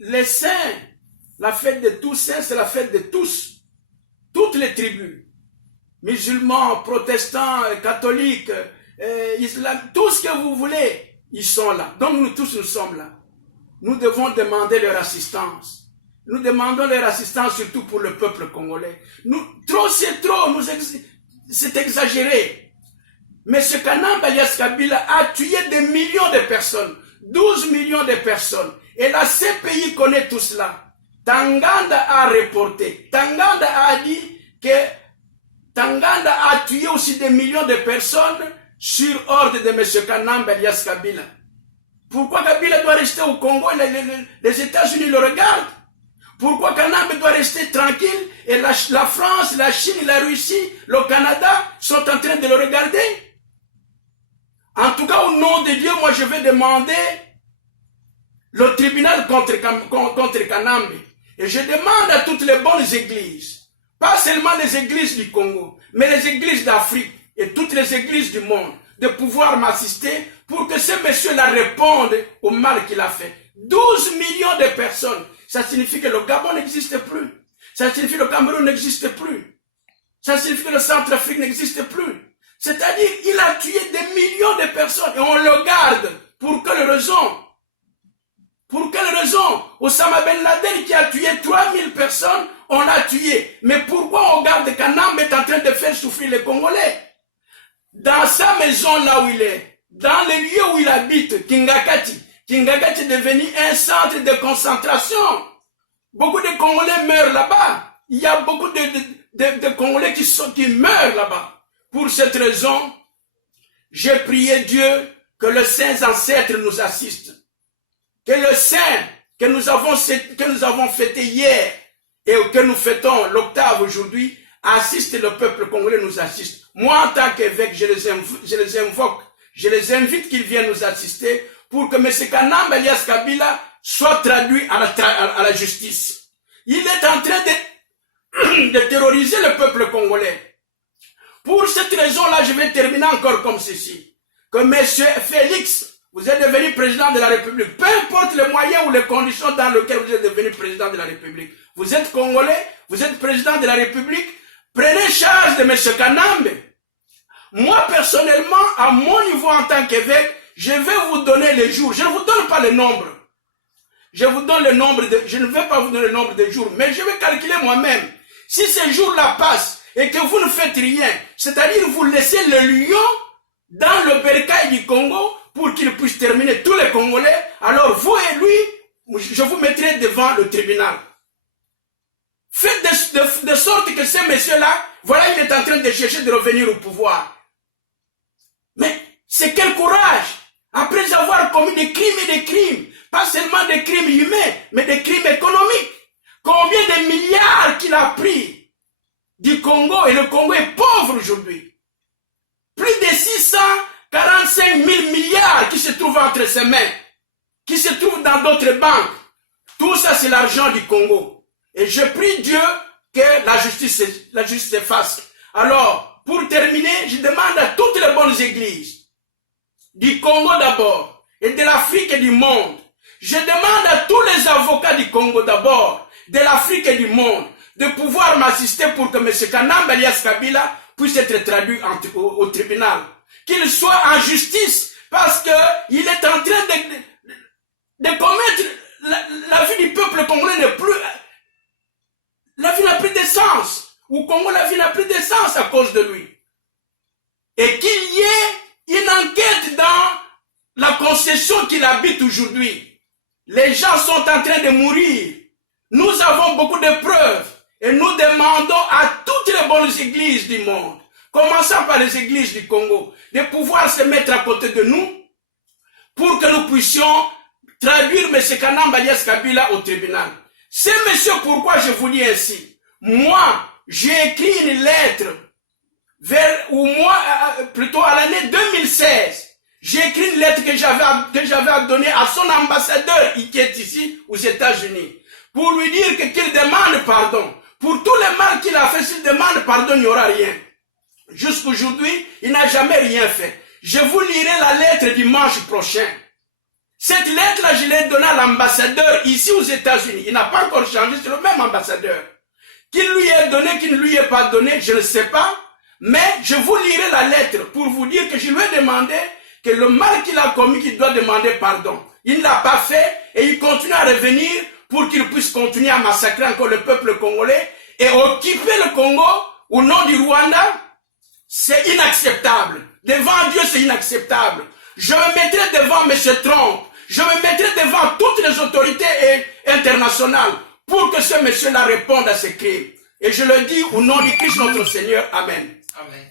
les saints, la fête de tous saints, c'est la fête de tous. Toutes les tribus. Musulmans, protestants, catholiques, islam, tout ce que vous voulez, ils sont là. Donc nous tous, nous sommes là. Nous devons demander leur assistance. Nous demandons leur assistance surtout pour le peuple congolais. Trop c'est trop, c'est exagéré. Mais ce Kanamba Alias Kabila a tué des millions de personnes, 12 millions de personnes. Et la CPI connaît tout cela. Tanganda a reporté. Tanganda a dit que Tanganda a tué aussi des millions de personnes sur ordre de M. Kanamba Alias Kabila. Pourquoi Kabila doit rester au Congo? Les États-Unis le regardent. Pourquoi Kanamba doit rester tranquille et la France, la Chine, la Russie, le Canada sont en train de le regarder? En tout cas, au nom de Dieu, moi je vais demander le tribunal contre Kanamba. Et je demande à toutes les bonnes églises, pas seulement les églises du Congo, mais les églises d'Afrique et toutes les églises du monde, de pouvoir m'assister pour que ce monsieur-là réponde au mal qu'il a fait. 12 millions de personnes. Ça signifie que le Gabon n'existe plus. Ça signifie que le Cameroun n'existe plus. Ça signifie que le Centrafrique n'existe plus. C'est-à-dire, il a tué des millions de personnes et on le garde. Pour quelle raison? Pour quelle raison? Osama Ben Laden qui a tué 3000 personnes, on l'a tué. Mais pourquoi on garde Kanamba est en train de faire souffrir les Congolais? Dans sa maison là où il est, dans le lieu où il habite, Kingakati est devenu un centre de concentration. Beaucoup de Congolais meurent là-bas. Il y a beaucoup de Congolais qui meurent là-bas. Pour cette raison, j'ai prié Dieu que le saint ancêtre nous assiste. Que le saint que nous avons fêté hier et que nous fêtons l'octave aujourd'hui, assiste le peuple congolais, nous assiste. Moi, en tant qu'évêque, je les invoque, je les invite qu'ils viennent nous assister pour que M. Kanamba Alias Kabila soit traduit à la justice. Il est en train de terroriser le peuple congolais. Pour cette raison-là, je vais terminer encore comme ceci. Que M. Félix, vous êtes devenu président de la République. Peu importe les moyens ou les conditions dans lesquelles vous êtes devenu président de la République. Vous êtes Congolais, vous êtes président de la République. Prenez charge de M. Kanamba. Moi, personnellement, à mon niveau en tant qu'évêque, je vais vous donner les jours. Je ne vous donne pas le nombre. Je vous donne le nombre je ne vais pas vous donner le nombre de jours, mais je vais calculer moi-même. Si ces jours-là passent et que vous ne faites rien, c'est-à-dire vous laissez le lion dans le bercail du Congo pour qu'il puisse terminer tous les Congolais, alors vous et lui, je vous mettrai devant le tribunal. Faites de sorte que ce monsieur-là, voilà, il est en train de chercher de revenir au pouvoir. Mais c'est quel courage! Après avoir commis des crimes et des crimes, pas seulement des crimes humains, mais des crimes économiques. Combien de milliards qu'il a pris du Congo, et le Congo est pauvre aujourd'hui. Plus de 645 000 milliards qui se trouvent entre ses mains, qui se trouvent dans d'autres banques. Tout ça, c'est l'argent du Congo. Et je prie Dieu que la justice se fasse. Alors, pour terminer, je demande à toutes les bonnes églises, du Congo d'abord, et de l'Afrique et du monde. Je demande à tous les avocats du Congo d'abord, de l'Afrique et du monde, de pouvoir m'assister pour que M. Kanamba Alias Kabila puisse être traduit au tribunal. Qu'il soit en justice, parce qu'il est en train de commettre la vie du peuple congolais n'est plus... La vie n'a plus de sens. Au Congo, la vie n'a plus de sens à cause de lui. Et qu'il y ait une enquête dans la concession qu'il habite aujourd'hui. Les gens sont en train de mourir. Nous avons beaucoup de preuves. Et nous demandons à toutes les bonnes églises du monde, commençant par les églises du Congo, de pouvoir se mettre à côté de nous pour que nous puissions traduire M. Kanamba Alias Kabila au tribunal. C'est monsieur pourquoi je vous dis ainsi. Moi, j'ai écrit une lettre plutôt à l'année 2016. J'ai écrit une lettre que j'avais donnée à son ambassadeur qui est ici aux États-Unis pour lui dire qu'il demande pardon. Pour tout le mal qu'il a fait, s'il demande pardon, il n'y aura rien. Jusqu'aujourd'hui, il n'a jamais rien fait. Je vous lirai la lettre dimanche prochain. Cette lettre-là, je l'ai donnée à l'ambassadeur ici aux États-Unis. Il n'a pas encore changé, c'est le même ambassadeur. Qu'il lui ait donné, qu'il ne lui ait pas donné, je ne sais pas. Mais je vous lirai la lettre pour vous dire que je lui ai demandé que le mal qu'il a commis, qu'il doit demander pardon. Il ne l'a pas fait et il continue à revenir pour qu'il puisse continuer à massacrer encore le peuple congolais et occuper le Congo au nom du Rwanda. C'est inacceptable. Devant Dieu, c'est inacceptable. Je me mettrai devant M. Trump. Je me mettrai devant toutes les autorités internationales pour que ce monsieur-là réponde à ces crimes. Et je le dis au nom du Christ notre Seigneur. Amen. Amen.